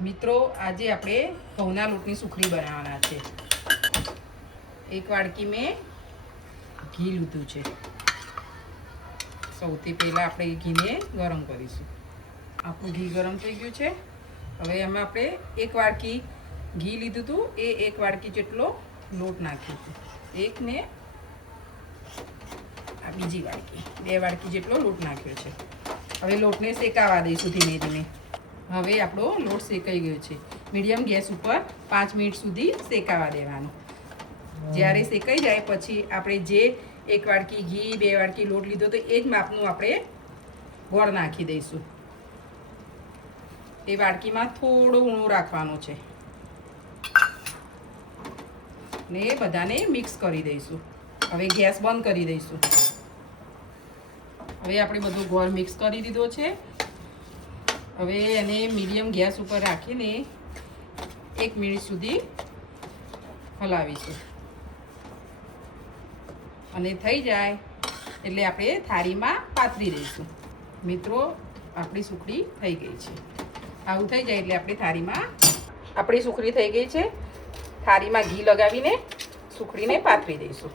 મિત્રો આજે આપણે ઘઉંના લોટની સુખડી બનાવવાના છે। એક વાડકી મેં ઘી લીધું છે। સૌથી પહેલાં આપણે ઘીને ગરમ કરીશું। આપણું ઘી ગરમ થઈ ગયું છે। હવે એમાં આપણે એક વાડકી ઘી લીધું હતું, એ એક વાડકી જેટલો લોટ નાખ્યો હતો। એક ને આ બીજી વાડકી, 2 વાડકી જેટલો લોટ નાખ્યો છે। હવે લોટને શેકાવા દઈશું ધીમે ધીમે। હવે આપણો લોટ શેકાઈ ગયો છે। મીડિયમ ગેસ ઉપર 5 મિનિટ સુધી શેકાવા દેવાનો। જ્યારે શેકાઈ જાય પછી આપણે જે એક વાડકી ઘી 2 વાડકી લોટ લીધો તો એ જ માપનું આપણે ગોળ નાખી દઈશું। એ વાડકીમાં થોડું ઊણું રાખવાનું છે ને એ બધાને મિક્સ કરી દઈશું। હવે ગેસ બંધ કરી દઈશું। હવે આપણે બધું ગોળ મિક્સ કરી દીધો છે। હવે એને મીડિયમ ગેસ ઉપર રાખીને 1 મિનિટ સુધી હલાવીશું અને થઈ જાય એટલે આપણે થાળીમાં પાથરી દઈશું। મિત્રો આપણી સુખડી થઈ ગઈ છે। આવું થઈ જાય એટલે આપણે થાળીમાં આપણી સુખડી થઈ ગઈ છે। થાળીમાં ઘી લગાવીને સુખડીને પાથરી દઈશું।